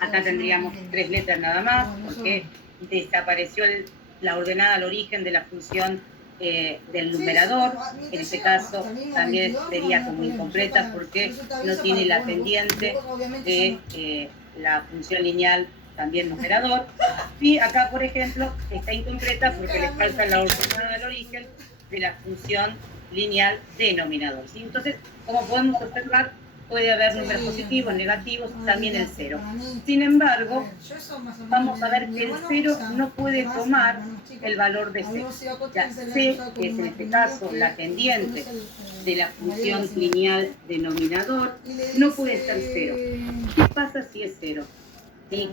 Acá tendríamos 3 letras nada más, porque desapareció la ordenada al origen de la función del numerador. En este caso también sería como incompleta porque no tiene la pendiente de la función lineal también numerador. Y acá, por ejemplo, está incompleta porque le falta la ordenada al origen de la función lineal denominador, ¿sí? Entonces, como podemos observar, puede haber números positivos, negativos, también el 0. Sin embargo, vamos a ver que el 0 no puede tomar el valor de C. Ya C, que es en este caso la pendiente de la función lineal denominador, no puede ser 0. ¿Qué pasa si es 0? ¿Sí?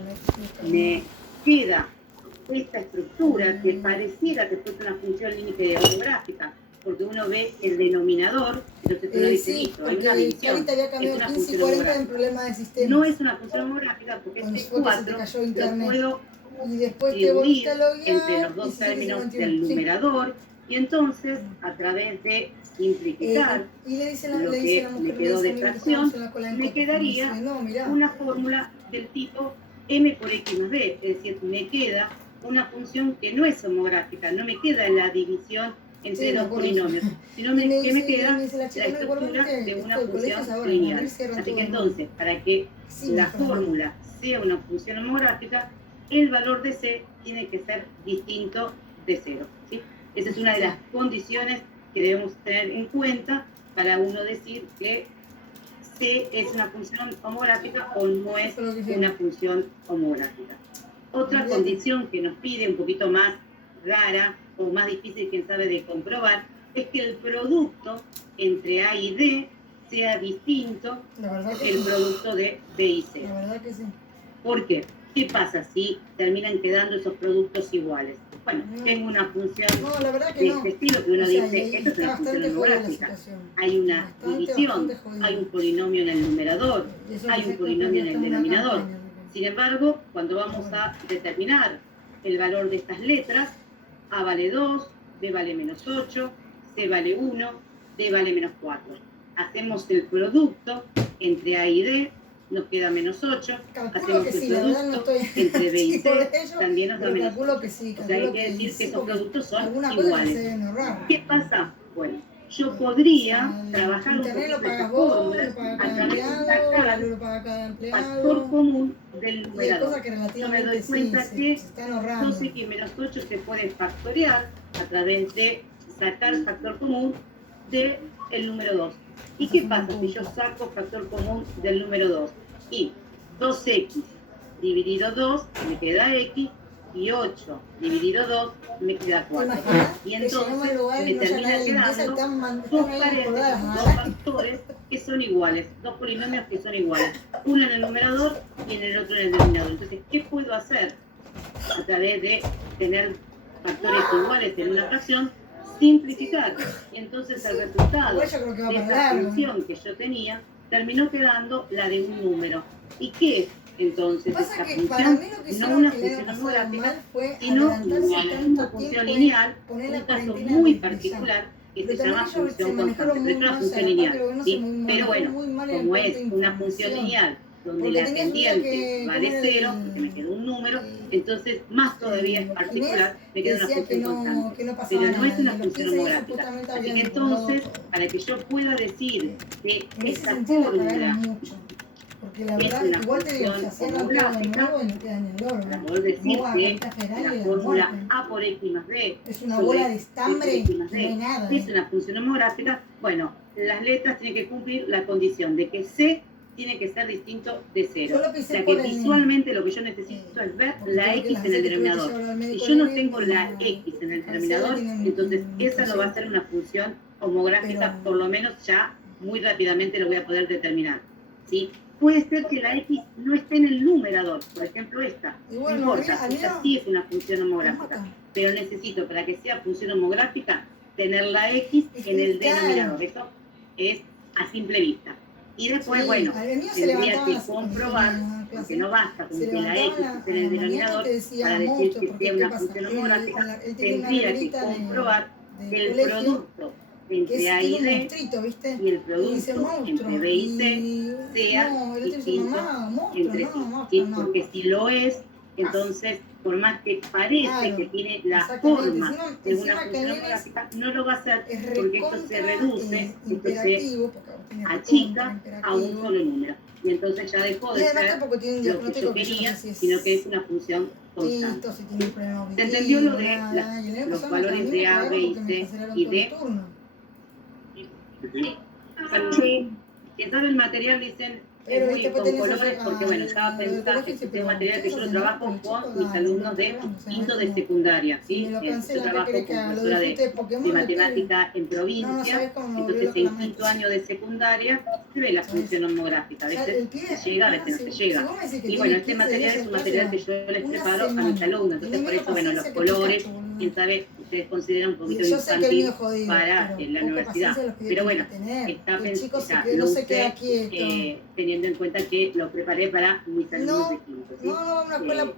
Me queda esta estructura que pareciera que fuese una función límite homográfica, porque uno ve el denominador, entonces uno dice, listo, hay una división, es una función homográfica. No es una función homográfica porque este 4 lo puedo dividir entre los dos términos del numerador, y entonces, a través de simplificar lo que me quedó de fracción, me quedaría una fórmula del tipo m por x más b, es decir, me queda una función que no es homográfica, no me queda la división entre dos polinomios, sino que me queda la estructura de una función lineal. Así que entonces, para que la fórmula sea una función homográfica, el valor de C tiene que ser distinto de 0, ¿sí? Esa es una de las condiciones que debemos tener en cuenta para uno decir que C es una función homográfica o no es una función homográfica. Otra condición que nos pide un poquito más rara o más difícil, quién sabe, de comprobar, es que el producto entre A y D sea distinto del producto de B y C. La verdad que sí. ¿Por qué? ¿Qué pasa si terminan quedando esos productos iguales? Bueno, tengo una función de este estilo que uno dice, esto es una función homográfica. Hay una división, hay un polinomio en el numerador, hay un polinomio en el denominador. Sin embargo, cuando vamos a determinar el valor de estas letras, A vale 2, B vale menos 8, C vale 1, D vale menos 4. Hacemos el producto entre A y D, nos queda menos 8, hacemos el producto entre B y C, también nos da menos 8. O sea, hay que decir que esos productos son iguales. ¿Qué pasa? Bueno, yo podría trabajar un poquito esta fórmula a través de sacar factor común del numerador. Yo me doy cuenta que 2x menos 8 se puede factorear a través de sacar factor común del número 2. ¿Y qué pasa si yo saco factor común del número 2? Y 2x dividido 2 me queda x, y 8 dividido 2 me queda 4. Y entonces me termina quedando dos parejas, dos factores que son iguales, dos polinomios que son iguales, uno en el numerador y en el otro en el denominador. Entonces, ¿qué puedo hacer a través de tener factores iguales en una fracción? Simplificar. Y entonces el resultado de esa función que yo tenía terminó quedando la de un número. ¿Y qué es entonces esta función? No una función homográfica, sino una función lineal, un caso muy particular que se llama función constante, pero es una función lineal, ¿sí? Pero bueno, como es una función lineal donde la pendiente vale 0, porque me quedó un número, entonces más todavía es particular, me queda una función constante, pero no es una función homográfica. Así que entonces, para que yo pueda decir que esta fórmula porque la verdad, igual te digo, se hacían ampliado de nuevo y no quedan en el oro. Para poder decir que la fórmula A por X más B es una bola de estambre, no hay nada. Es una función homográfica. Bueno, las letras tienen que cumplir la condición de que C tiene que ser distinto de 0. O sea que visualmente lo que yo necesito es ver la X en el denominador. Si yo no tengo la X en el denominador, entonces esa no va a ser una función homográfica, por lo menos ya muy rápidamente lo voy a poder determinar, ¿sí? Puede ser que la X no esté en el numerador, por ejemplo esta, no importa, esta sí es una función homográfica, pero necesito para que sea función homográfica tener la X en el denominador, eso es a simple vista. Y después, bueno, tendría que comprobar, porque no basta con que la X esté en el denominador para decir que sea una función homográfica, tendría que comprobar que el producto entre A y D, ¿viste? y el producto entre B y C sea distinto entre sí. ¿Sí? Porque si lo es, entonces, por más que parece que tiene la forma de una función homográfica, no lo va a hacer, porque esto se reduce, esto se achica a un solo número. Y entonces ya dejó de ser lo que yo quería, sino que es una función constante. ¿Se entendió lo de los valores de A, B y C y D? Sí. Si está en el material dicen con colores, porque bueno, estaba pensando que este material que yo lo trabajo con mis alumnos de quinto de secundaria, ¿sí? Yo trabajo con profesora de matemática en provincia, entonces en quinto año de secundaria se ve la función homográfica, a veces se llega, a veces no se llega. Y bueno, este material es un material que yo les preparo a mis alumnos, entonces por eso, bueno, los colores, quién sabe, ustedes consideran un poquito infantil para la universidad, pero bueno, está pensado, lo usé teniendo en cuenta que lo preparé para mis alumnos de quinto, ¿sí?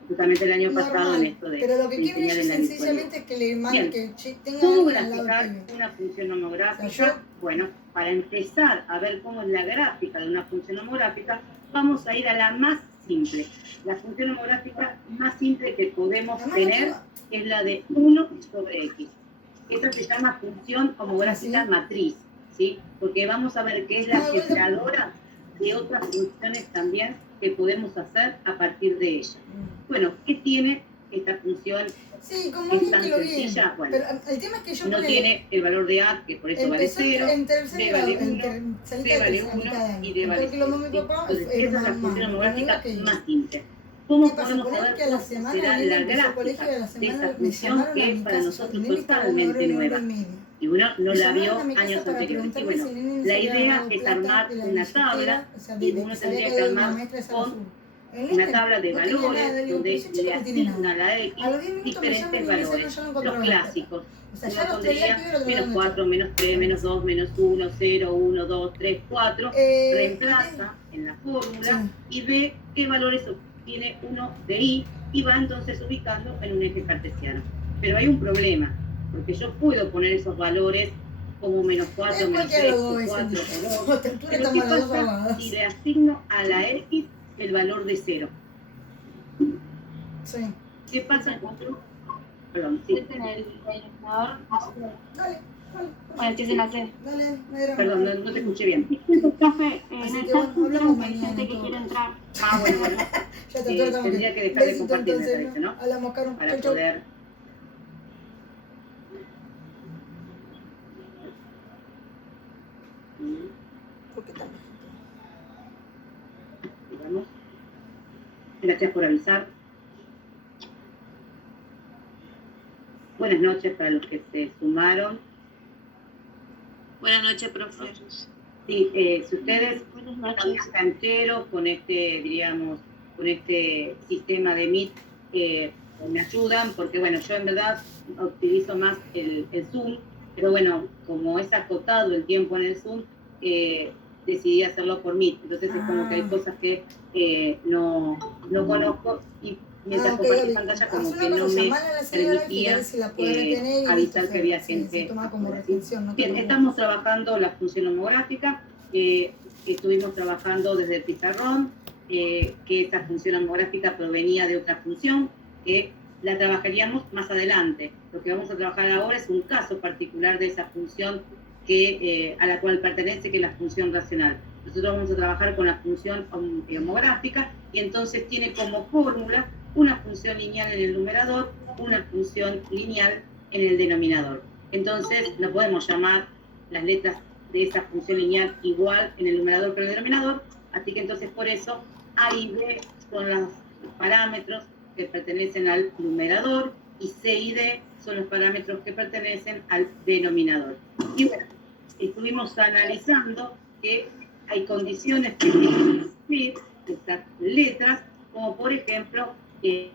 Justamente el año pasado en esto de enseñar en la virtualidad. Bien, ¿cómo graficar una función homográfica? Bueno, para empezar a ver cómo es la gráfica de una función homográfica, vamos a ir a la más simple. La función homográfica más simple que podemos tener es la de 1 sobre x. Esa se llama función homográfica matriz, ¿sí? Porque vamos a ver que es la generadora de otras funciones también que podemos hacer a partir de ella. Bueno, ¿qué tiene esta función? Sí, como es tan sencilla. Bueno, el tema es que yo no tiene el valor de A, que por eso vale 0, D vale 1, C vale 1 y D vale 0. Entonces, esa es la función homográfica más simple. ¿Cómo podemos saber cómo será la gráfica de esa función que es para nosotros totalmente nueva? Y uno no la vio años anteriores. Y bueno, la idea es armar una tabla y uno tendría que armar con una tabla de valores donde le asigna a la X diferentes valores, los clásicos. Uno pondría menos 4, menos 3, menos 2, menos 1, 0, 1, 2, 3, 4, reemplaza en la fórmula y ve qué valores obtiene uno de Y y va entonces ubicando en un eje cartesiano. Pero hay un problema, porque yo puedo poner esos valores como menos 4, menos 3, o 4, o 2. Pero ¿qué pasa si le asigno a la X el valor de 0? Sí. ¿Qué pasa cuando... Perdón, sí. En el denominador. Dale. Bueno, empiecen a hacer. Dale, Perdón, no te escuché bien. Profe, en así el que chat hablamos hay gente que quiere entrar. Bueno. Ya te tratamos tendría que dejar de compartir, me parece, ¿no? Hablamos, Caro. Para poder... Digamos. Gracias por avisar. Buenas noches para los que se sumaron. Buenas noches, profe. Sí, si ustedes están cancheros con este, diríamos, con este sistema de Meet, me ayudan, porque bueno, yo en verdad utilizo más el Zoom, pero bueno, como es acotado el tiempo en el Zoom, decidí hacerlo por Meet. Entonces es como que hay cosas que no conozco y mientras compartí pantalla como que no me permitía avisar que había gente. Bien, estamos trabajando la función homográfica, estuvimos trabajando desde el pizarrón, que esa función homográfica provenía de otra función, que la trabajaríamos más adelante. Lo que vamos a trabajar ahora es un caso particular de esa función a la cual pertenece, que es la función racional. Nosotros vamos a trabajar con la función homográfica y entonces tiene como fórmula una función lineal en el numerador, una función lineal en el denominador. Entonces no podemos llamar las letras de esa función lineal igual en el numerador que en el denominador, así que entonces por eso A y B son los parámetros que pertenecen al numerador y C y D son los parámetros que pertenecen al denominador. Y bueno, estuvimos analizando que hay condiciones que tienen que cumplir estas letras, como por ejemplo que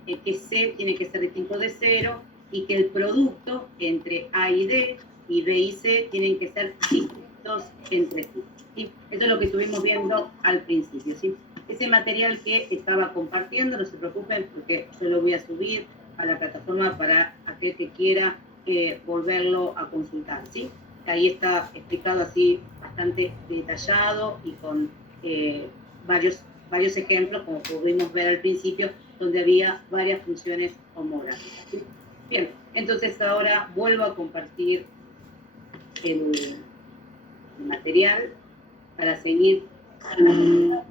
C tiene que ser distinto de 0 y que el producto entre A y D y B y C tienen que ser distintos entre sí. ¿Sí? Eso es lo que estuvimos viendo al principio. ¿Sí? Ese material que estaba compartiendo, no se preocupen porque yo lo voy a subir a la plataforma para aquel que quiera volverlo a consultar. ¿Sí? ahí está explicado así bastante detallado y con varios ejemplos, como pudimos ver al principio, donde había varias funciones homográficas. ¿Sí? Bien, entonces ahora vuelvo a compartir el material para seguir analizando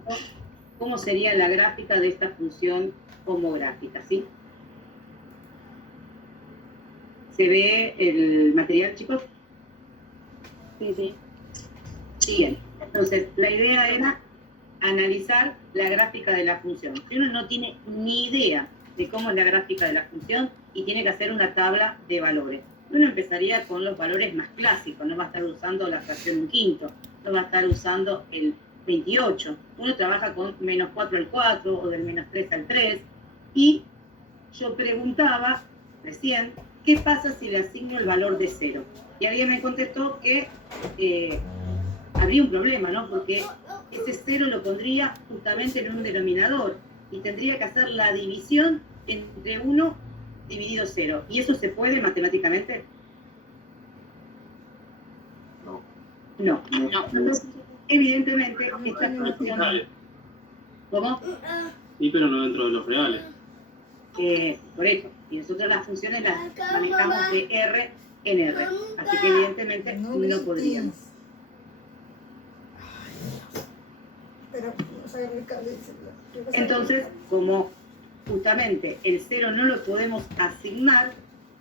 cómo sería la gráfica de esta función homográfica, ¿sí? ¿Se ve el material, chicos? Sí, sí. Bien, entonces la idea era analizar la gráfica de la función. Si uno no tiene ni idea de cómo es la gráfica de la función y tiene que hacer una tabla de valores, uno empezaría con los valores más clásicos, no va a estar usando la fracción 1/5, no va a estar usando el 28, uno trabaja con menos 4 al 4 o del menos 3 al 3, y yo preguntaba recién, ¿qué pasa si le asigno el valor de 0? Y alguien me contestó que habría un problema, ¿no? Porque ese 0 lo pondría justamente en un denominador y tendría que hacer la división entre 1 dividido 0. ¿Y eso se puede matemáticamente? No. Entonces, evidentemente, esta función... ¿Cómo? Sí, pero no dentro de los reales. Por eso. Y nosotros las funciones las manejamos de R en R. Así que evidentemente no podríamos. Entonces, como justamente el 0 no lo podemos asignar,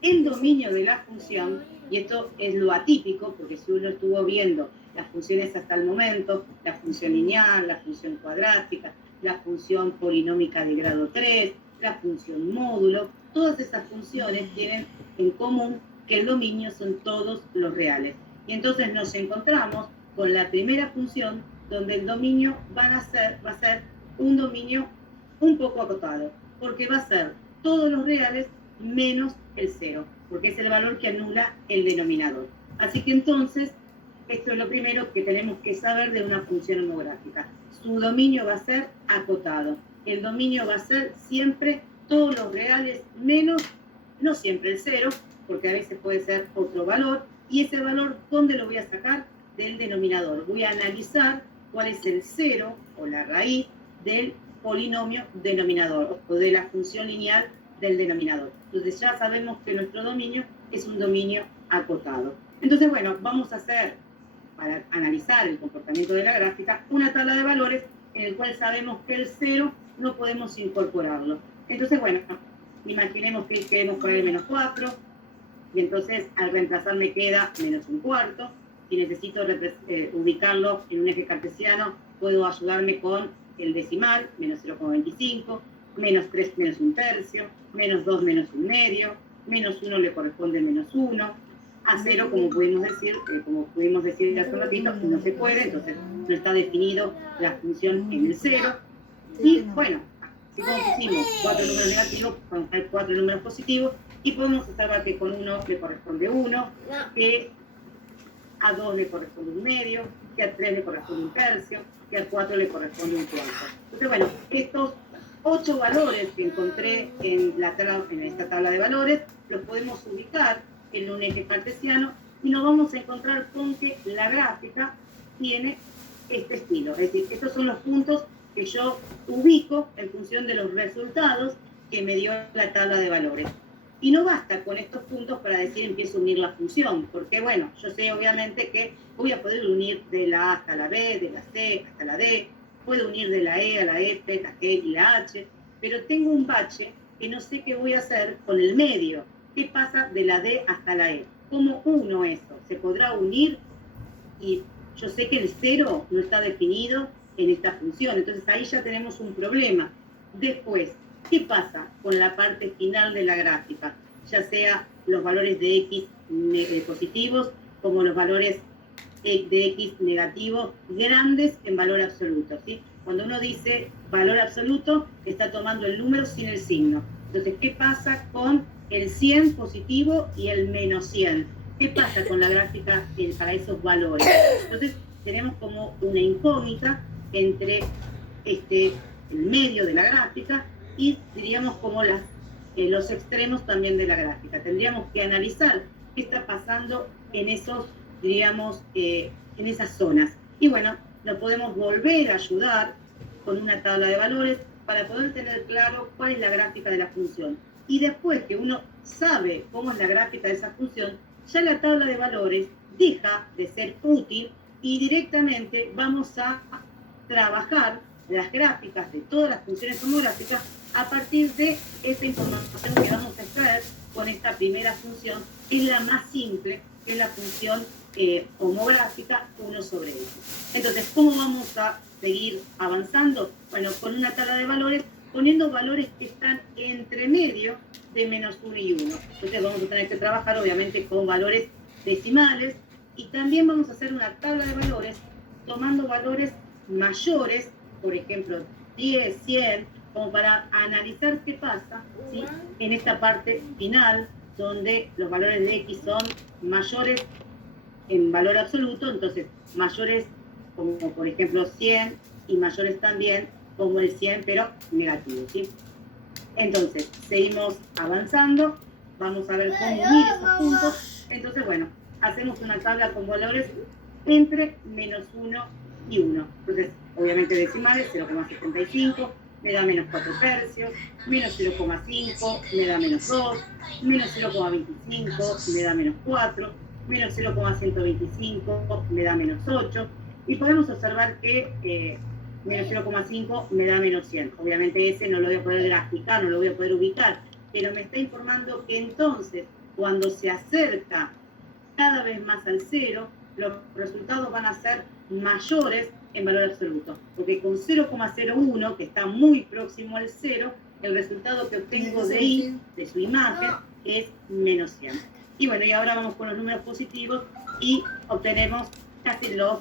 el dominio de la función, y esto es lo atípico, porque si uno estuvo viendo las funciones hasta el momento, la función lineal, la función cuadrática, la función polinómica de grado 3, la función módulo, todas esas funciones tienen en común que el dominio son todos los reales. Y entonces nos encontramos con la primera función, donde el dominio va a ser un dominio un poco acotado, porque va a ser todos los reales menos el 0, porque es el valor que anula el denominador. Así que entonces, esto es lo primero que tenemos que saber de una función homográfica. Su dominio va a ser acotado. El dominio va a ser siempre todos los reales menos, no siempre el 0, porque a veces puede ser otro valor, y ese valor, ¿dónde lo voy a sacar? Del denominador. Voy a analizar cuál es el 0 o la raíz del polinomio denominador o de la función lineal del denominador. Entonces ya sabemos que nuestro dominio es un dominio acotado. Entonces, bueno, vamos a hacer, para analizar el comportamiento de la gráfica, una tabla de valores en el cual sabemos que el 0 no podemos incorporarlo. Entonces, bueno, imaginemos que queremos poner menos 4, y entonces al reemplazar me queda menos 1/4. Si necesito ubicarlo en un eje cartesiano, puedo ayudarme con el decimal, menos 0,25, menos 3 menos 1/3, menos 2 menos 1/2, menos 1 le corresponde menos 1, a 0, como pudimos decir hace un ratito, no se puede, entonces no está definido la función en el 0. Y bueno, si pusimos 4 números negativos, podemos tener 4 números positivos, y podemos observar que con 1 le corresponde 1, que a 2 le corresponde 1/2, que a 3 le corresponde 1/3, que a 4 le corresponde 1/4. Entonces, bueno, estos 8 valores que encontré en esta tabla de valores, los podemos ubicar en un eje cartesiano y nos vamos a encontrar con que la gráfica tiene este estilo. Es decir, estos son los puntos que yo ubico en función de los resultados que me dio la tabla de valores. Y no basta con estos puntos para decir empiezo a unir la función, porque bueno, yo sé obviamente que voy a poder unir de la A hasta la B, de la C hasta la D, puedo unir de la E a la F, la G y la H, pero tengo un bache que no sé qué voy a hacer con el medio. ¿Qué pasa de la D hasta la E? ¿Cómo uno eso? ¿Se podrá unir? Y yo sé que el 0 no está definido en esta función, entonces ahí ya tenemos un problema. Después, ¿qué pasa con la parte final de la gráfica? Ya sea los valores de X positivos como los valores de X negativos grandes en valor absoluto, ¿sí? Cuando uno dice valor absoluto, está tomando el número sin el signo. Entonces, ¿qué pasa con el 100 positivo y el menos 100? ¿Qué pasa con la gráfica para esos valores? Entonces, tenemos como una incógnita entre el medio de la gráfica y diríamos como los extremos también de la gráfica. Tendríamos que analizar qué está pasando en esos diríamos, en esas zonas. Y bueno, nos podemos volver a ayudar con una tabla de valores para poder tener claro cuál es la gráfica de la función. Y después que uno sabe cómo es la gráfica de esa función, ya la tabla de valores deja de ser útil y directamente vamos a trabajar las gráficas de todas las funciones homográficas a partir de esa información que vamos a extraer con esta primera función, que es la más simple, que es la función homográfica 1 sobre x. Entonces, ¿cómo vamos a seguir avanzando? Bueno, con una tabla de valores, poniendo valores que están entre medio de menos 1 y 1. Entonces vamos a tener que trabajar obviamente con valores decimales y también vamos a hacer una tabla de valores tomando valores mayores, por ejemplo 10, 100, como para analizar qué pasa, ¿sí?, en esta parte final donde los valores de x son mayores en valor absoluto, entonces mayores como por ejemplo 100 y mayores también como el 100 pero negativo, ¿sí? Entonces seguimos avanzando, vamos a ver cómo unir esos puntos. Entonces bueno, hacemos una tabla con valores entre menos 1 y 1. Entonces obviamente decimales, 0,75 me da menos 4 tercios, menos 0,5 me da menos 2, menos 0,25 me da menos 4, menos 0,125 me da menos 8, y podemos observar que menos 0,5 me da menos 100. Obviamente ese no lo voy a poder graficar, no lo voy a poder ubicar, pero me está informando que entonces cuando se acerca cada vez más al 0, los resultados van a ser mayores en valor absoluto, porque con 0,01, que está muy próximo al 0, el resultado que obtengo de I, de su imagen, es menos 100. Y bueno, y ahora vamos con los números positivos y obtenemos casi los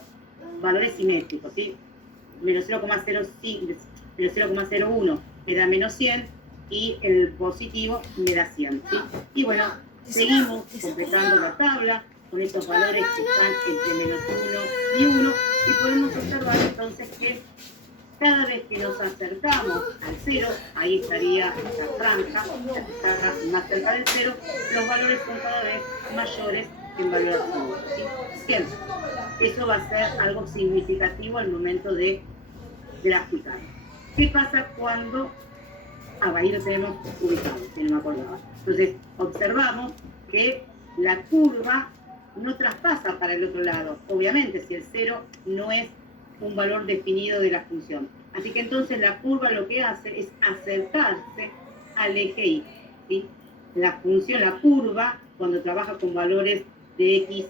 valores simétricos, ¿sí? Menos 0,01 me da menos 100 y el positivo me da 100, ¿sí? Y bueno, seguimos completando la tabla con estos valores que están entre menos 1 y 1 y podemos observar entonces que cada vez que nos acercamos al 0, ahí estaría la franja, está más cerca del 0, los valores son cada vez mayores en valor absoluto, ¿sí? Bien, eso va a ser algo significativo al momento de graficar. ¿Qué pasa cuando? Ahí lo tenemos ubicado, que no me acordaba. Entonces, observamos que la curva no traspasa para el otro lado, obviamente, si el 0 no es un valor definido de la función. Así que entonces la curva lo que hace es acercarse al eje Y, ¿sí? La función, la curva, cuando trabaja con valores de x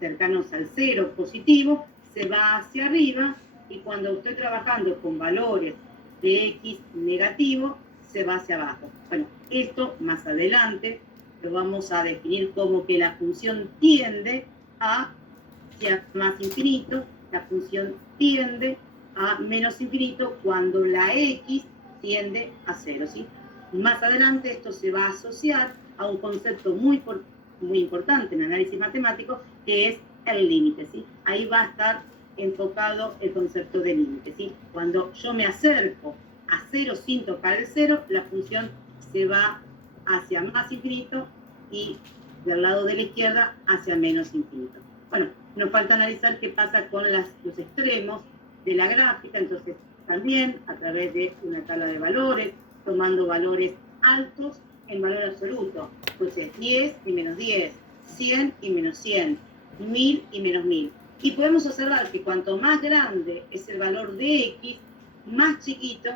cercanos al 0 positivo, se va hacia arriba, y cuando estoy trabajando con valores de x negativo, se va hacia abajo. Bueno, esto más adelante lo vamos a definir como que la función tiende hacia más infinito, la función tiende a menos infinito cuando la x tiende a 0, ¿sí? Más adelante esto se va a asociar a un concepto muy importante en análisis matemático, que es el límite, ¿sí? Ahí va a estar enfocado el concepto de límite, ¿sí? Cuando yo me acerco a 0 sin tocar el 0, la función se va hacia más infinito y del lado de la izquierda hacia menos infinito. Bueno, nos falta analizar qué pasa con los extremos de la gráfica, entonces también a través de una tabla de valores, tomando valores altos en valor absoluto, pues es 10 y menos 10, 100 y menos 100, 1000 y menos 1000. Y podemos observar que cuanto más grande es el valor de x, más chiquito,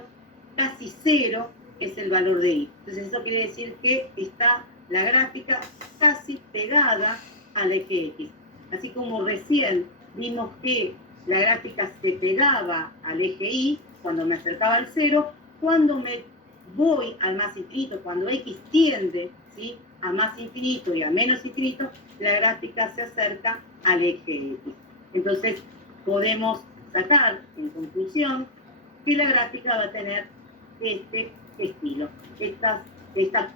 casi 0, es el valor de y. Entonces eso quiere decir que está la gráfica casi pegada al eje x. Así como recién vimos que la gráfica se pegaba al eje y cuando me acercaba al 0, cuando me voy al más infinito, cuando x tiende, ¿sí?, a más infinito y a menos infinito, la gráfica se acerca al eje x. Entonces podemos sacar en conclusión que la gráfica va a tener este estilo, estas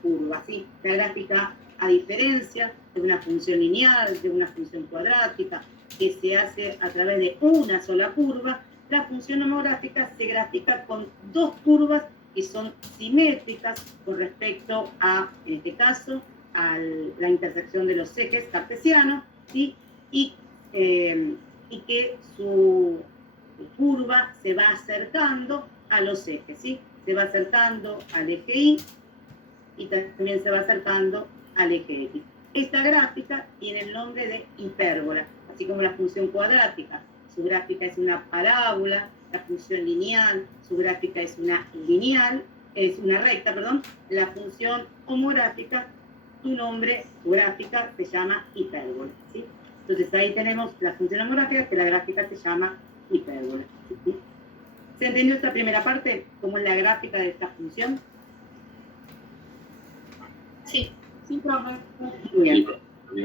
curvas, ¿sí? La gráfica, a diferencia de una función lineal, de una función cuadrática, que se hace a través de una sola curva, la función homográfica se grafica con dos curvas que son simétricas con respecto a, en este caso, a la intersección de los ejes cartesianos, ¿sí? Y y que su curva se va acercando a los ejes, ¿sí? Se va acercando al eje Y y también se va acercando al eje X. Esta gráfica tiene el nombre de hipérbola, así como la función cuadrática. Su gráfica es una parábola, la función lineal, su gráfica es una recta, perdón. La función homográfica, su gráfica se llama hipérbola, ¿sí? Entonces ahí tenemos la función homográfica, que la gráfica se llama hipérbola, ¿sí? ¿Se entendió esta primera parte? ¿Cómo es la gráfica de esta función? Sí, sí, profe. Bien.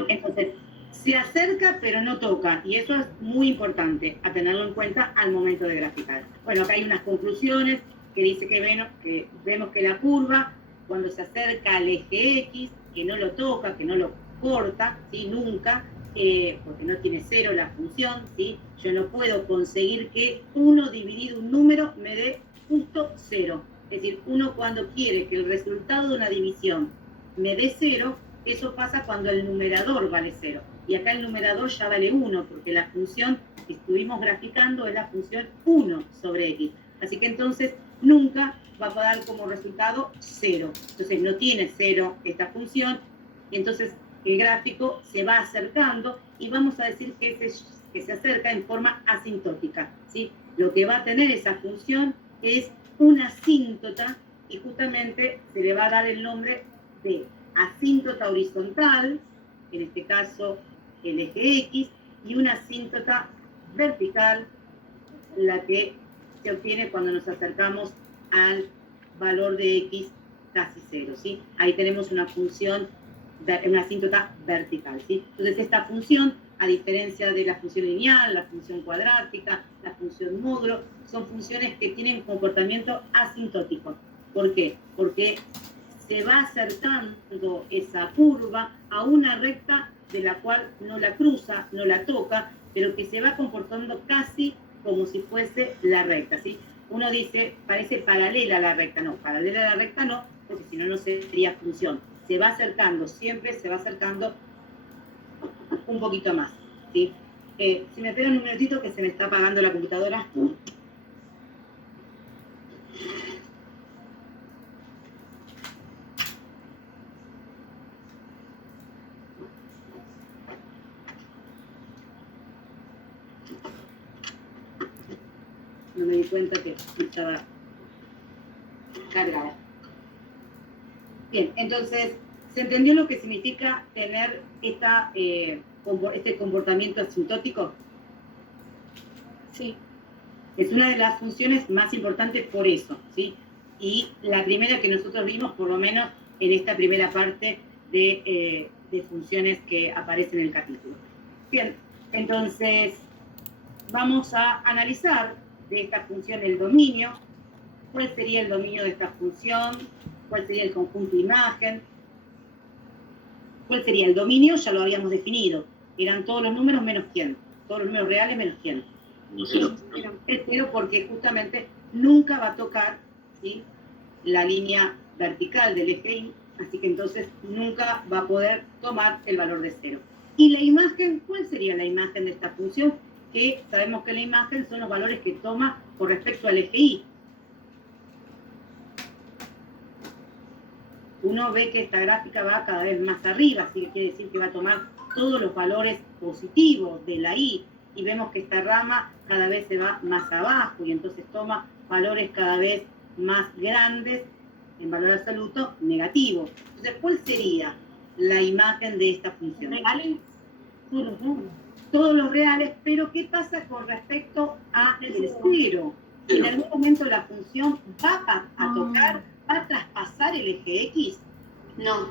Entonces, se acerca pero no toca, y eso es muy importante a tenerlo en cuenta al momento de graficar. Bueno, acá hay unas conclusiones que dice que vemos que la curva, cuando se acerca al eje X, que no lo toca, que no lo corta, ¿sí? Nunca, porque no tiene cero la función, ¿sí? Yo no puedo conseguir que 1 dividido un número me dé justo 0. Es decir, uno cuando quiere que el resultado de una división me dé 0, eso pasa cuando el numerador vale 0. Y acá el numerador ya vale 1, porque la función que estuvimos graficando es la función 1 sobre X. Así que entonces nunca va a dar como resultado 0. Entonces no tiene 0 esta función, y entonces el gráfico se va acercando y vamos a decir que se acerca en forma asintótica, ¿sí? Lo que va a tener esa función es una asíntota, y justamente se le va a dar el nombre de asíntota horizontal, en este caso el eje X, y una asíntota vertical, la que se obtiene cuando nos acercamos al valor de X casi 0, ¿sí? Ahí tenemos una función, una asíntota vertical, ¿sí? Entonces esta función, a diferencia de la función lineal, la función cuadrática, la función módulo, son funciones que tienen comportamiento asintótico. ¿Por qué? Porque se va acercando esa curva a una recta de la cual no la cruza, no la toca, pero que se va comportando casi como si fuese la recta, ¿sí? Uno dice, parece paralela a la recta. No, paralela a la recta no, porque si no, no sería función. Se va acercando, siempre se va acercando un poquito más, ¿sí? Si me esperan un minutito que se me está apagando la computadora. No me di cuenta que estaba cargada. Bien, entonces, ¿se entendió lo que significa tener este comportamiento asintótico? Sí. Es una de las funciones más importantes por eso, ¿sí? Y la primera que nosotros vimos, por lo menos en esta primera parte de funciones que aparece en el capítulo. Bien, entonces vamos a analizar de esta función el dominio. ¿Cuál sería el dominio de esta función? ¿Cuál sería el conjunto imagen? ¿Cuál sería el dominio? Ya lo habíamos definido. Eran todos los números menos 100. Todos los números reales menos 100. No sé. El 0 porque justamente nunca va a tocar, ¿sí?, la línea vertical del eje Y, así que entonces nunca va a poder tomar el valor de 0. ¿Y la imagen? ¿Cuál sería la imagen de esta función? Que sabemos que la imagen son los valores que toma con respecto al eje Y. Uno ve que esta gráfica va cada vez más arriba, así que quiere decir que va a tomar todos los valores positivos de la Y, y vemos que esta rama cada vez se va más abajo, y entonces toma valores cada vez más grandes, en valor absoluto, negativo. Entonces, ¿cuál sería la imagen de esta función? ¿Reales? Todos los reales, pero ¿qué pasa con respecto a el 0? En algún momento la función va a tocar, va a traspasar el eje X. No.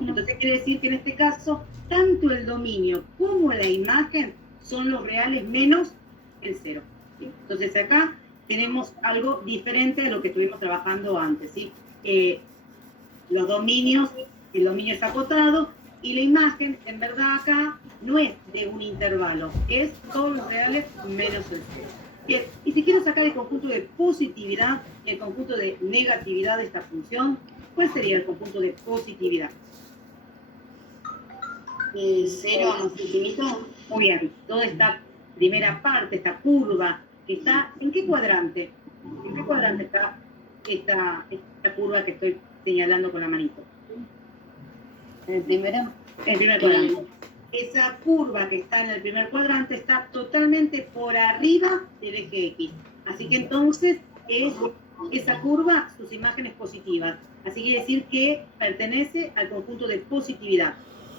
Entonces quiere decir que en este caso, tanto el dominio como la imagen son los reales menos el 0. ¿Sí? Entonces acá tenemos algo diferente de lo que estuvimos trabajando antes, ¿sí? Los dominios, el dominio es acotado, y la imagen, en verdad acá, no es de un intervalo, es todos los reales menos el 0. Bien, y si quiero sacar el conjunto de positividad y el conjunto de negatividad de esta función, ¿cuál sería el conjunto de positividad? de 0 a más infinito. Muy bien, toda esta primera parte, esta curva, que está, ¿en qué cuadrante? ¿En qué cuadrante está esta curva que estoy señalando con la manito? En el primer cuadrante. Esa curva que está en el primer cuadrante está totalmente por arriba del eje X. Así que entonces es esa curva sus imágenes positivas. Así quiere decir que pertenece al conjunto de positividad.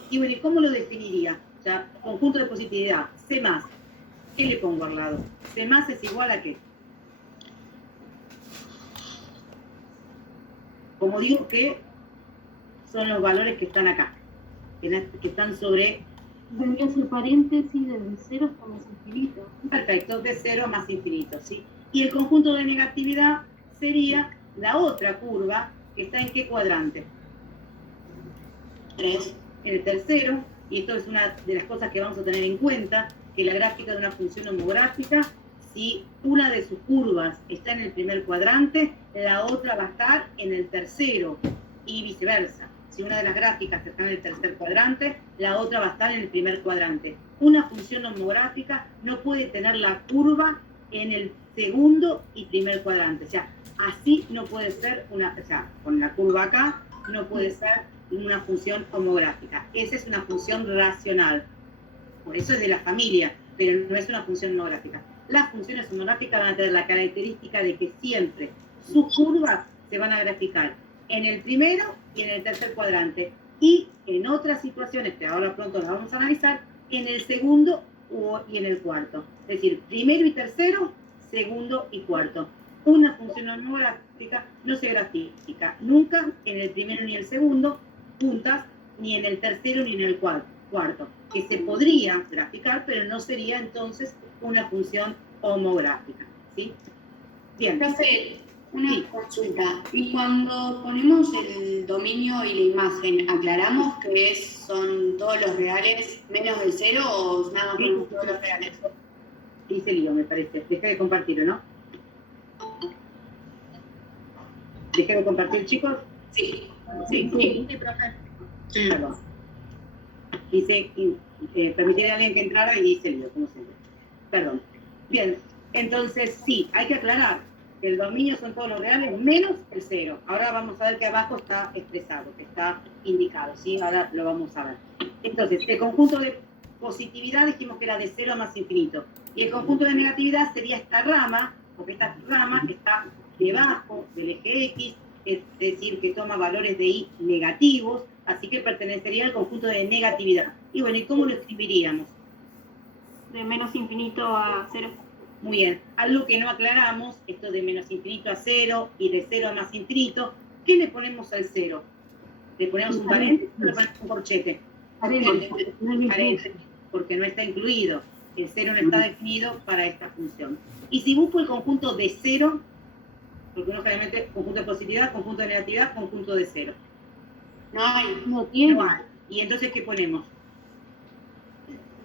Y bueno, ¿y cómo lo definiría? O sea, conjunto de positividad, C+. ¿Qué le pongo al lado? C+ es igual a ¿qué? Como digo que son los valores que están acá, que están sobre... Tendría que ser paréntesis desde 0 hasta más infinito. Perfecto, de 0 a más infinito, ¿sí? Y el conjunto de negatividad sería la otra curva, que está en ¿qué cuadrante? 3. En el tercero, y esto es una de las cosas que vamos a tener en cuenta, que la gráfica de una función homográfica, si una de sus curvas está en el primer cuadrante, la otra va a estar en el tercero, y viceversa. Si una de las gráficas está en el tercer cuadrante, la otra va a estar en el primer cuadrante. Una función homográfica no puede tener la curva en el segundo y primer cuadrante. O sea, así no puede ser o sea, con la curva acá, no puede ser una función homográfica. Esa es una función racional. Por eso es de la familia, pero no es una función homográfica. Las funciones homográficas van a tener la característica de que siempre sus curvas se van a graficar en el primero y en el tercer cuadrante. Y en otras situaciones, que ahora pronto las vamos a analizar, en el segundo y en el cuarto. Es decir, primero y tercero, segundo y cuarto. Una función homográfica no se grafica nunca en el primero ni el segundo, juntas, ni en el tercero ni en el cuarto. Que se podría graficar, pero no sería entonces una función homográfica. ¿Sí? Bien. Profe, una consulta. Y cuando ponemos el dominio y la imagen, ¿aclaramos que son todos los reales menos el 0 o nada más ponemos todos los reales? Hice lío, me parece. Deja de compartirlo, ¿no? ¿Dejé de compartir, chicos? Sí. Sí, profe. Perdón. Permitiré a alguien que entrara y hice lío, como siempre. Perdón. Bien, entonces sí, hay que aclarar que el dominio son todos los reales menos el 0. Ahora vamos a ver que abajo está expresado, que está indicado, ¿sí? Ahora lo vamos a ver. Entonces, el conjunto de positividad dijimos que era de 0 a más infinito. Y el conjunto de negatividad sería esta rama, porque esta rama está debajo del eje X, es decir, que toma valores de y negativos, así que pertenecería al conjunto de negatividad. Y bueno, ¿y cómo lo escribiríamos? De menos infinito a 0. Muy bien. Algo que no aclaramos, esto de menos infinito a 0 y de 0 a más infinito, ¿qué le ponemos al 0? ¿Le ponemos un paréntesis o le ponemos un corchete? Paréntesis, porque no está incluido. El 0 no está definido para esta función. Y si busco el conjunto de 0, porque uno generalmente conjunto de positividad, conjunto de negatividad, conjunto de 0. No hay. No tiene. No hay. ¿Y entonces qué ponemos?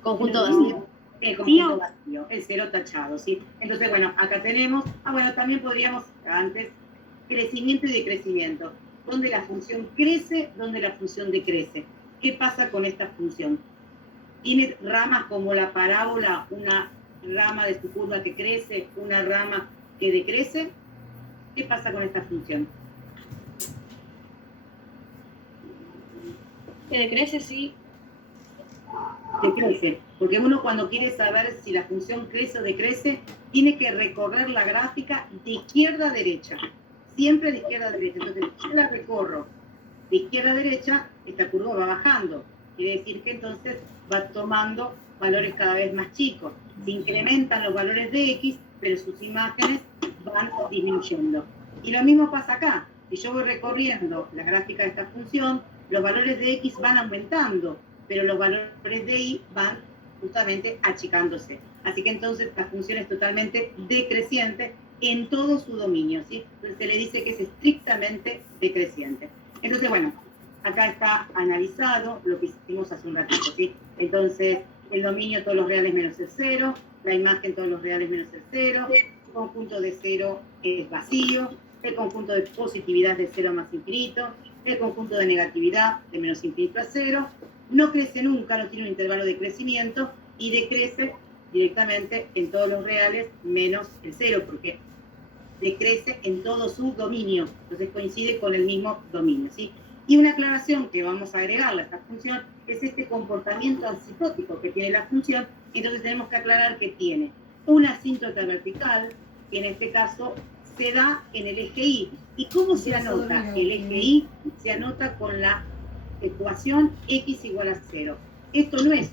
Conjunto vacío. El conjunto vacío, el 0 tachado, ¿sí? Entonces, bueno, acá tenemos, bueno, también podríamos, antes, crecimiento y decrecimiento. ¿Dónde la función crece? ¿Dónde la función decrece? ¿Qué pasa con esta función? ¿Tiene ramas como la parábola, una rama de su curva que crece, una rama que decrece? ¿Qué pasa con esta función? Que decrece, sí. Decrece, porque uno cuando quiere saber si la función crece o decrece, tiene que recorrer la gráfica de izquierda a derecha, siempre de izquierda a derecha. Entonces, si yo la recorro de izquierda a derecha, esta curva va bajando, quiere decir que entonces va tomando valores cada vez más chicos. Se incrementan los valores de X, pero sus imágenes van disminuyendo. Y lo mismo pasa acá. Si yo voy recorriendo la gráfica de esta función, los valores de X van aumentando, pero los valores de Y van justamente achicándose. Así que entonces la función es totalmente decreciente en todo su dominio, ¿sí? Entonces se le dice que es estrictamente decreciente. Entonces, bueno, acá está analizado lo que hicimos hace un ratito, ¿sí? Entonces, el dominio todos los reales menos el 0, la imagen todos los reales menos el 0, el conjunto de 0 es vacío, el conjunto de positividad de 0 a más infinito, el conjunto de negatividad de menos infinito a 0, no crece nunca, no tiene un intervalo de crecimiento y decrece directamente en todos los reales menos el 0, porque decrece en todo su dominio, entonces coincide con el mismo dominio, ¿sí? Y una aclaración que vamos a agregarle a esta función es este comportamiento asintótico que tiene la función. Entonces tenemos que aclarar que tiene una asíntota vertical, que en este caso se da en el eje Y. ¿Y cómo se anota el eje Y? Se anota con la ecuación x igual a 0. Esto no es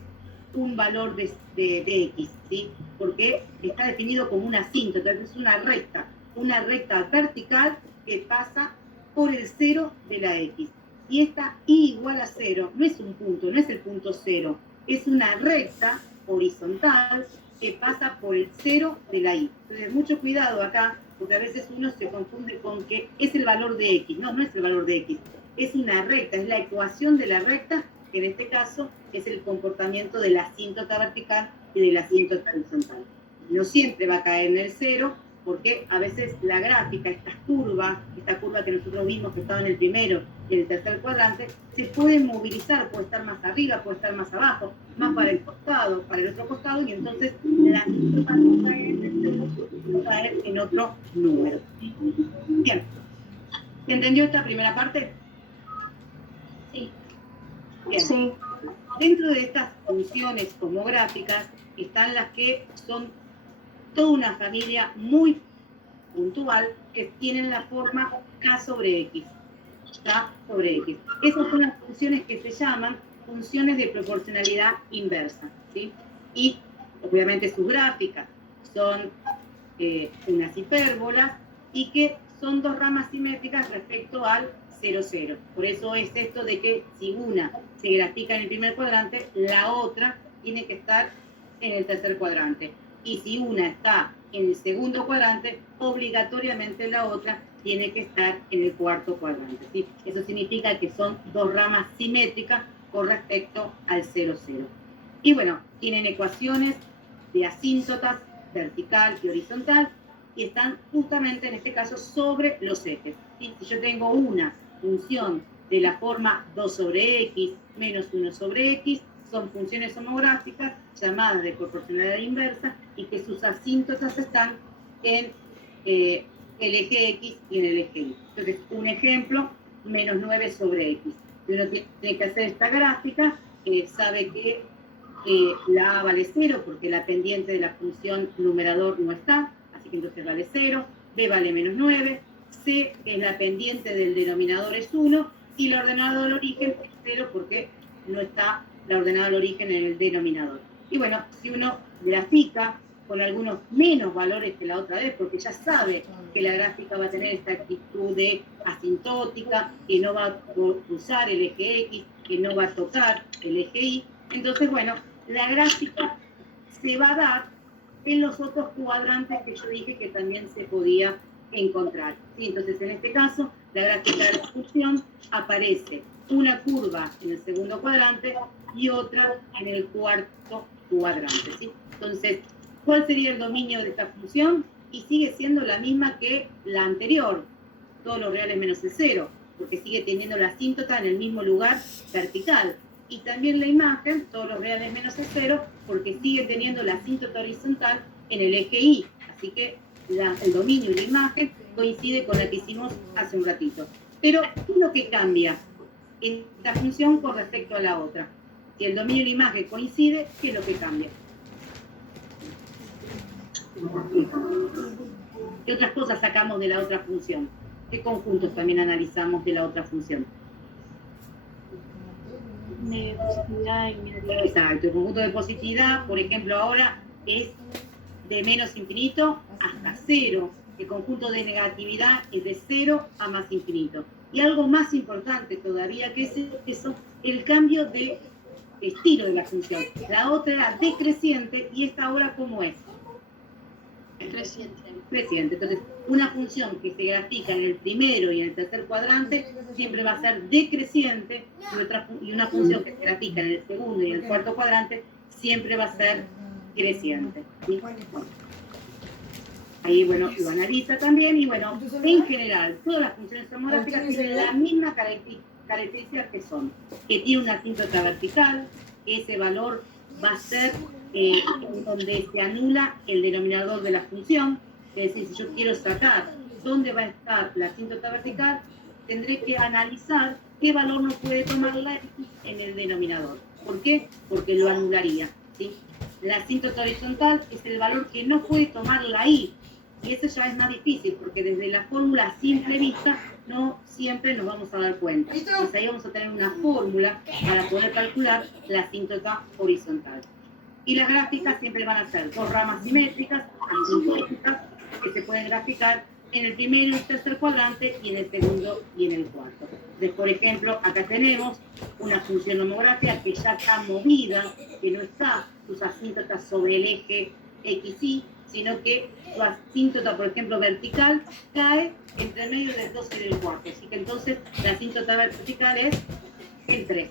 un valor de x, ¿sí? Porque está definido como una asíntota, es una recta vertical que pasa por el 0 de la x. Y esta y igual a 0 no es un punto, no es el punto 0, es una recta horizontal que pasa por el 0 de la y. Entonces, mucho cuidado acá, porque a veces uno se confunde con que es el valor de x. No, no es el valor de x, es una recta, es la ecuación de la recta, que en este caso es el comportamiento de la asíntota vertical y de la asíntota horizontal. No siempre va a caer en el 0, porque a veces la gráfica, esta curva que nosotros vimos que estaba en el primero y en el tercer cuadrante, se puede movilizar, puede estar más arriba, puede estar más abajo, más para el costado, para el otro costado, y entonces la asíntota va a caer en otro número. Bien, ¿se entendió esta primera parte? Sí. Bien. Sí. Dentro de estas funciones homográficas están las que son toda una familia muy puntual que tienen la forma K sobre X. K sobre X. Esas son las funciones que se llaman funciones de proporcionalidad inversa, ¿sí? Y obviamente sus gráficas son unas hipérbolas y que son dos ramas simétricas respecto al 0, 0. Por eso es esto de que si una se grafica en el primer cuadrante, la otra tiene que estar en el tercer cuadrante. Y si una está en el segundo cuadrante, obligatoriamente la otra tiene que estar en el cuarto cuadrante, ¿sí? Eso significa que son dos ramas simétricas con respecto al 0, 0. Y bueno, tienen ecuaciones de asíntotas vertical y horizontal y están justamente en este caso sobre los ejes, ¿sí? Si yo tengo una función de la forma 2 sobre x menos 1 sobre x, son funciones homográficas llamadas de proporcionalidad inversa y que sus asíntotas están en el eje X y en el eje Y. Entonces, un ejemplo, menos 9 sobre X. Si uno tiene que hacer esta gráfica, sabe que la A vale 0 porque la pendiente de la función numerador no está, así que entonces vale 0, B vale menos 9, C, que es la pendiente del denominador, es 1, y la ordenada del origen es 0 porque no está la ordenada del origen en el denominador. Y bueno, si uno grafica con algunos menos valores que la otra vez, porque ya sabe que la gráfica va a tener esta actitud de asintótica, que no va a cruzar el eje X, que no va a tocar el eje Y, entonces bueno, la gráfica se va a dar en los otros cuadrantes que yo dije que también se podía encontrar, ¿sí? Entonces en este caso, la gráfica de la función aparece una curva en el segundo cuadrante y otra en el cuarto cuadrante, ¿sí? Entonces, ¿cuál sería el dominio de esta función? Y sigue siendo la misma que la anterior, todos los reales menos el 0, porque sigue teniendo la asíntota en el mismo lugar vertical. Y también la imagen, todos los reales menos el 0, porque sigue teniendo la asíntota horizontal en el eje Y. Así que el dominio y la imagen coincide con la que hicimos hace un ratito. Pero, ¿qué es lo que cambia en esta función con respecto a la otra? Si el dominio y la imagen coincide, ¿qué es lo que cambia? ¿Qué otras cosas sacamos de la otra función? ¿Qué conjuntos también analizamos de la otra función? De positividad y negatividad. Exacto, el conjunto de positividad, por ejemplo, ahora es de menos infinito hasta 0. El conjunto de negatividad es de 0 a más infinito. Y algo más importante todavía que es eso, el cambio de estilo de la función. La otra era decreciente y esta ahora ¿cómo es? Creciente. Creciente. Entonces, una función que se grafica en el primero y en el tercer cuadrante siempre va a ser decreciente y una función que se grafica en el segundo y en el cuarto cuadrante siempre va a ser creciente, ¿sí? Ahí, bueno, lo analiza también y, bueno, en general, todas las funciones homográficas tienen la misma características que son que tiene una asíntota vertical, que ese valor va a ser en donde se anula el denominador de la función, es decir, si yo quiero sacar dónde va a estar la asíntota vertical, tendré que analizar qué valor no puede tomar la x en el denominador. ¿Por qué? Porque lo anularía, ¿sí? La asíntota horizontal es el valor que no puede tomar la y, y eso ya es más difícil, porque desde la fórmula a simple vista no siempre nos vamos a dar cuenta. Entonces ahí vamos a tener una fórmula para poder calcular la asíntota horizontal. Y las gráficas siempre van a ser dos ramas simétricas, asintóticas, que se pueden graficar en el primero y el tercer cuadrante y en el segundo y en el cuarto. Entonces, por ejemplo, acá tenemos una función homográfica que ya está movida, que no está sus asíntotas sobre el eje XY, sino que su asíntota, por ejemplo, vertical, cae entre medio del 2 y del 4. Así que entonces la asíntota vertical es el 3.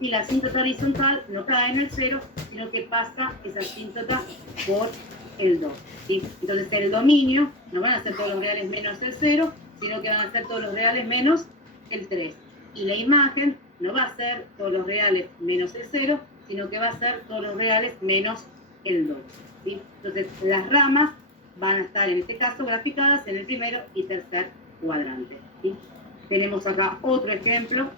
Y la asíntota horizontal no cae en el 0, sino que pasa esa asíntota por el 2. ¿Sí? Entonces el dominio no van a ser todos los reales menos el 0, sino que van a ser todos los reales menos el 3. Y la imagen no va a ser todos los reales menos el 0, sino que va a ser todos los reales menos el 2. ¿Sí? Entonces las ramas van a estar en este caso graficadas en el primero y tercer cuadrante. ¿Sí? Tenemos acá otro ejemplo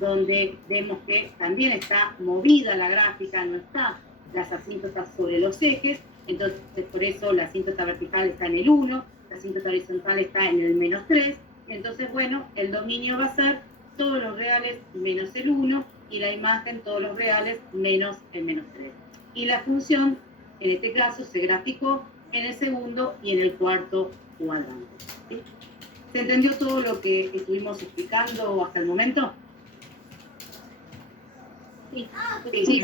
donde vemos que también está movida la gráfica, no está las asíntotas sobre los ejes, entonces por eso la asíntota vertical está en el 1, la asíntota horizontal está en el menos 3, entonces bueno, el dominio va a ser todos los reales menos el 1 y la imagen todos los reales menos el menos 3. Y la función, en este caso, se graficó en el segundo y en el cuarto cuadrante. ¿Sí? ¿Se entendió todo lo que estuvimos explicando hasta el momento? Sí. Sí.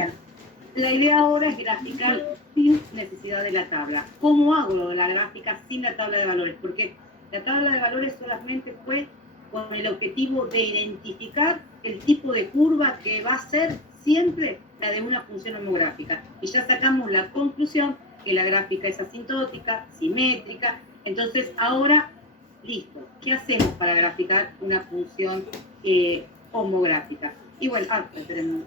La idea ahora es graficar sin necesidad de la tabla. ¿Cómo hago la gráfica sin la tabla de valores? Porque la tabla de valores solamente fue con el objetivo de identificar el tipo de curva que va a ser siempre la de una función homográfica. Y ya sacamos la conclusión que la gráfica es asintótica, simétrica. Entonces ahora, listo. ¿Qué hacemos para graficar una función homográfica? Y bueno, esperen.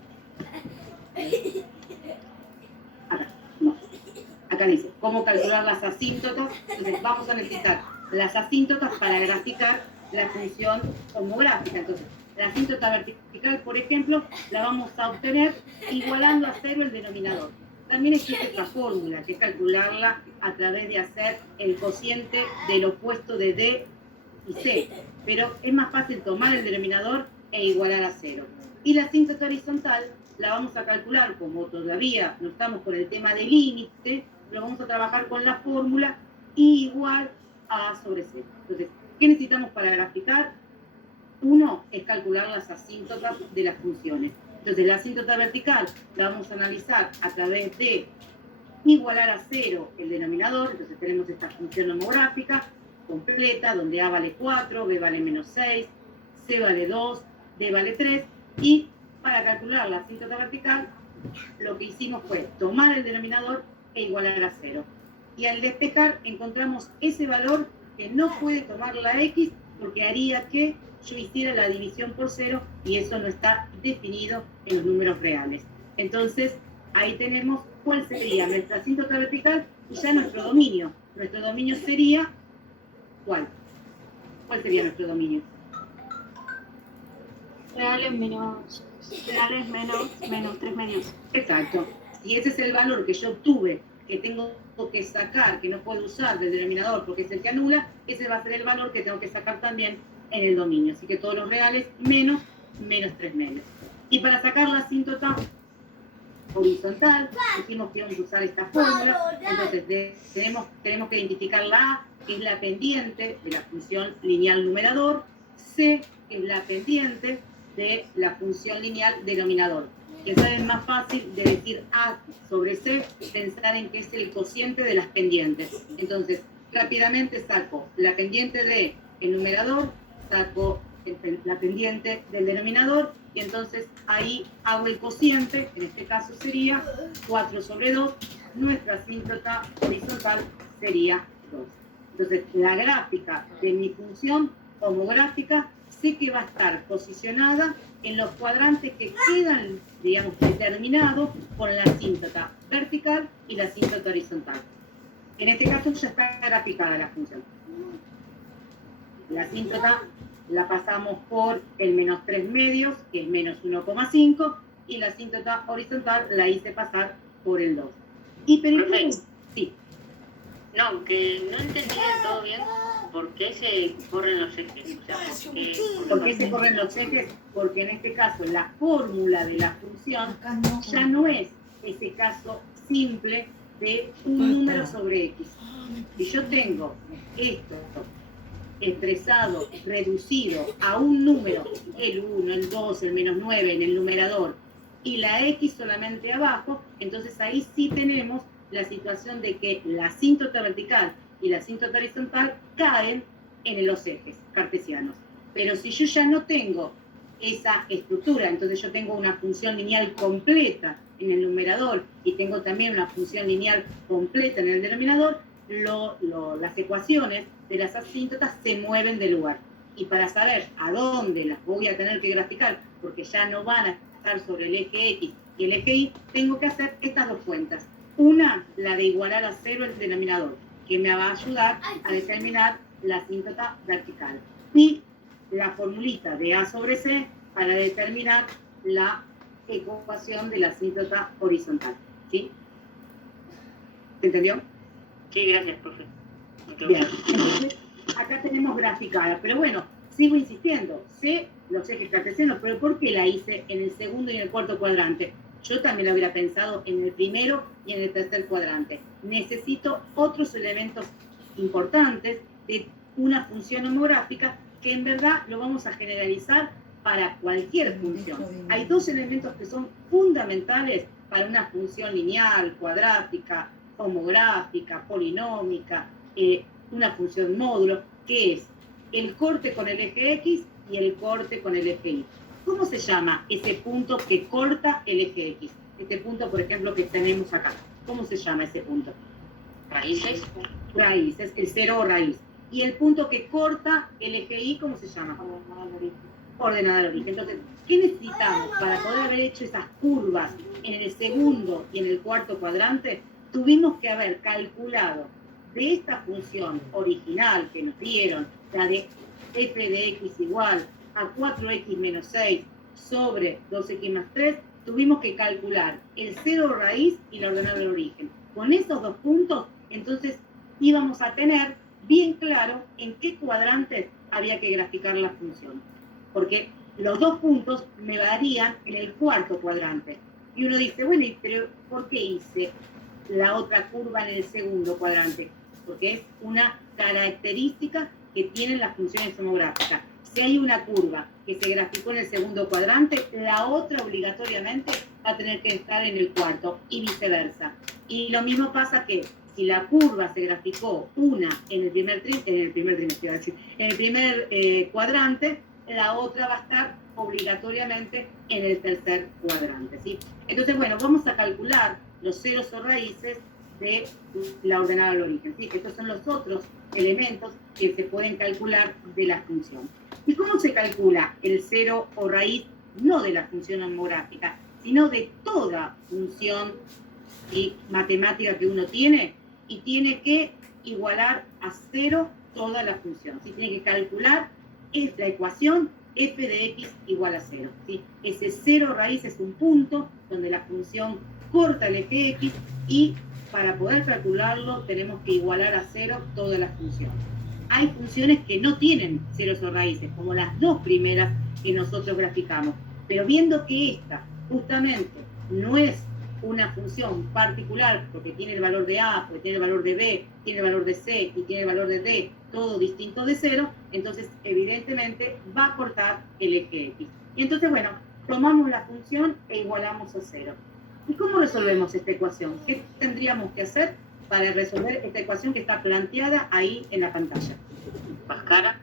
Acá dice, ¿cómo calcular las asíntotas? Entonces vamos a necesitar las asíntotas para graficar la función homográfica. Entonces, la asíntota vertical, por ejemplo, la vamos a obtener igualando a 0 el denominador. También existe otra fórmula, que es calcularla a través de hacer el cociente del opuesto de D y C. Pero es más fácil tomar el denominador e igualar a 0. Y la asíntota horizontal la vamos a calcular, como todavía no estamos con el tema del límite, lo vamos a trabajar con la fórmula I igual a A sobre C. Entonces, ¿qué necesitamos para graficar? Uno es calcular las asíntotas de las funciones. Entonces, la asíntota vertical la vamos a analizar a través de igualar a 0 el denominador. Entonces, tenemos esta función homográfica completa, donde A vale 4, B vale menos 6, C vale 2, D vale 3, y para calcular la asíntota vertical, lo que hicimos fue tomar el denominador e igualar a 0. Y al despejar encontramos ese valor que no puede tomar la x porque haría que yo hiciera la división por 0 y eso no está definido en los números reales. Entonces, ahí tenemos cuál sería nuestra asíntota vertical y ya nuestro dominio. Nuestro dominio sería, ¿cuál? ¿Cuál sería nuestro dominio? Reales menos 3 medios. Exacto. Si ese es el valor que yo obtuve, que tengo que sacar, que no puedo usar del denominador porque es el que anula, ese va a ser el valor que tengo que sacar también en el dominio. Así que todos los reales menos 3 medios. Y para sacar la asíntota horizontal, dijimos que íbamos a usar esta fórmula. Entonces tenemos que identificar la A, que es la pendiente de la función lineal numerador, C, que es la pendiente de la función lineal denominador. Que es más fácil de decir A sobre C, pensar en que es el cociente de las pendientes. Entonces, rápidamente saco la pendiente del numerador, saco la pendiente del denominador, y entonces ahí hago el cociente, en este caso sería 4 sobre 2, nuestra asíntota horizontal sería 2. Entonces, la gráfica de mi función homográfica sé que va a estar posicionada en los cuadrantes que quedan, digamos, determinados con la asíntota vertical y la asíntota horizontal. En este caso ya está graficada la función. La asíntota la pasamos por el menos 3 medios, que es menos 1,5, y la asíntota horizontal la hice pasar por el 2. Sí. No, que no entendí del todo bien por qué se corren los ejes. O sea, ¿Por qué se corren los ejes? Porque en este caso la fórmula de la función ya no es ese caso simple de un número sobre x. Si yo tengo esto expresado, reducido a un número, el 1, el 2, el menos 9 en el numerador, y la x solamente abajo, entonces ahí sí tenemos la situación de que la asíntota vertical y la asíntota horizontal caen en los ejes cartesianos. Pero si yo ya no tengo esa estructura, entonces yo tengo una función lineal completa en el numerador y tengo también una función lineal completa en el denominador, las ecuaciones de las asíntotas se mueven de lugar. Y para saber a dónde las voy a tener que graficar, porque ya no van a estar sobre el eje X y el eje Y, tengo que hacer estas dos cuentas. Una, la de igualar a 0 el denominador, que me va a ayudar a determinar la asíntota vertical. Y la formulita de A sobre C para determinar la ecuación de la asíntota horizontal. ¿Sí? ¿Se entendió? Sí, gracias, profe. Bien, entonces acá tenemos graficada, pero bueno, sigo insistiendo, sé los ejes cartesianos, pero ¿por qué la hice en el segundo y en el cuarto cuadrante? Yo también lo hubiera pensado en el primero y en el tercer cuadrante. Necesito otros elementos importantes de una función homográfica que en verdad lo vamos a generalizar para cualquier función. Hay dos elementos que son fundamentales para una función lineal, cuadrática, homográfica, polinómica, una función módulo, que es el corte con el eje X y el corte con el eje Y. ¿Cómo se llama ese punto que corta el eje X? Este punto, por ejemplo, que tenemos acá. ¿Cómo se llama ese punto? Raíces. Raíces, el cero o raíz. Y el punto que corta el eje Y, ¿cómo se llama? Ordenada al origen. Entonces, ¿qué necesitamos para poder haber hecho esas curvas en el segundo y en el cuarto cuadrante? Tuvimos que haber calculado de esta función original que nos dieron, la de f de x igual a 4x menos 6 sobre 2x más 3, tuvimos que calcular el cero raíz y la ordenada del origen. Con esos dos puntos, entonces íbamos a tener bien claro en qué cuadrantes había que graficar la función. Porque los dos puntos me darían en el cuarto cuadrante. Y uno dice, bueno, pero ¿por qué hice la otra curva en el segundo cuadrante? Porque es una característica que tienen las funciones homográficas. Si hay una curva que se graficó en el segundo cuadrante, la otra obligatoriamente va a tener que estar en el cuarto y viceversa. Y lo mismo pasa que si la curva se graficó una en el primer cuadrante, la otra va a estar obligatoriamente en el tercer cuadrante, ¿sí? Entonces, bueno, vamos a calcular los ceros o raíces de la ordenada al origen, ¿sí? Estos son los otros elementos que se pueden calcular de la función. ¿Y cómo se calcula el cero o raíz? No de la función homográfica, sino de toda función matemática que uno tiene, y tiene que igualar a 0 toda la función, ¿sí? Tiene que calcular la ecuación f de x igual a 0, ¿sí? Ese cero raíz es un punto donde la función corta el eje x, y para poder calcularlo tenemos que igualar a 0 toda la función. Hay funciones que no tienen ceros o raíces, como las dos primeras que nosotros graficamos, pero viendo que esta justamente no es una función particular porque tiene el valor de A, porque tiene el valor de B, tiene el valor de C y tiene el valor de D, todo distinto de 0, entonces evidentemente va a cortar el eje X. Y entonces, bueno, tomamos la función e igualamos a 0. ¿Y cómo resolvemos esta ecuación? ¿Qué tendríamos que hacer para resolver esta ecuación que está planteada ahí en la pantalla? ¿Bhaskara?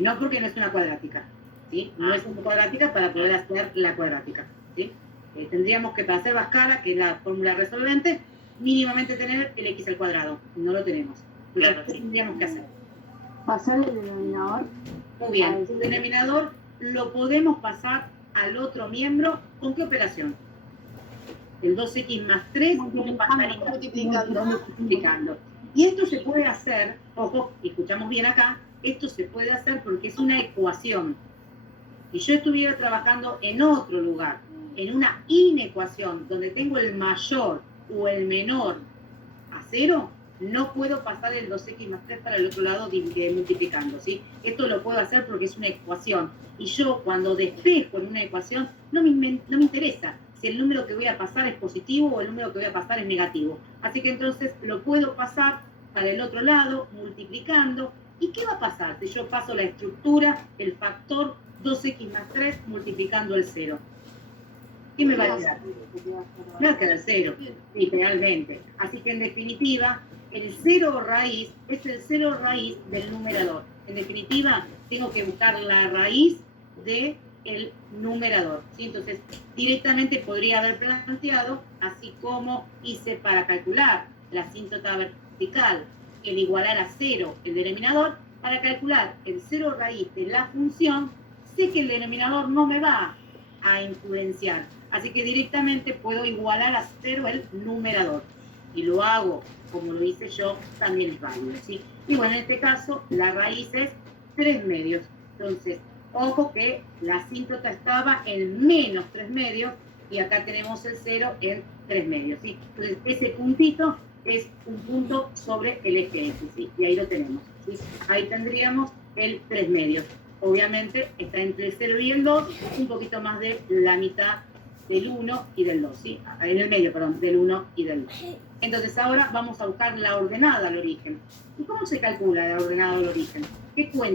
No, porque no es una cuadrática, ¿sí? No es una cuadrática para poder hacer la cuadrática, ¿sí? Tendríamos que, para hacer Bhaskara, que es la fórmula resolvente, mínimamente tener el x al cuadrado. No lo tenemos. Entonces, Claro, ¿qué sí. tendríamos que hacer? ¿Pasar el denominador? Muy bien, el denominador lo podemos pasar al otro miembro. ¿Con qué operación? El 2x más 3 lo pasaría multiplicando. Y esto se puede hacer, ojo, escuchamos bien acá, esto se puede hacer porque es una ecuación. Si yo estuviera trabajando en otro lugar, en una inecuación, donde tengo el mayor o el menor a 0, no puedo pasar el 2x más 3 para el otro lado multiplicando, ¿sí? Esto lo puedo hacer porque es una ecuación. Y yo cuando despejo en una ecuación, no me interesa si el número que voy a pasar es positivo o el número que voy a pasar es negativo. Así que entonces lo puedo pasar para el otro lado multiplicando. ¿Y qué va a pasar si yo paso la estructura, el factor 2x más 3 multiplicando el 0? ¿Qué me va a quedar? Me va a quedar 0, literalmente. Así que en definitiva, el 0 raíz es el 0 raíz del numerador. En definitiva, tengo que buscar la raíz del numerador, ¿sí? Entonces, directamente podría haber planteado, así como hice para calcular la asíntota vertical, el igualar a 0 el denominador, para calcular el 0 raíz de la función, sé que el denominador no me va a influenciar. Así que directamente puedo igualar a 0 el numerador. Y lo hago como lo hice yo, también es válido, ¿sí? Y bueno, en este caso, la raíz es 3 medios. Entonces, ojo que la asíntota estaba en menos 3 medios y acá tenemos el 0 en 3 medios, ¿sí? Entonces, ese puntito es un punto sobre el eje X, ¿sí? Y ahí lo tenemos, ¿sí? Ahí tendríamos el 3 medios. Obviamente está entre el 0 y el 2, un poquito más de la mitad del 1 y del 2, ¿sí? En el medio, perdón, del 1 y del 2. Entonces ahora vamos a buscar la ordenada al origen. ¿Y cómo se calcula la ordenada al origen? ¿Qué cuenta?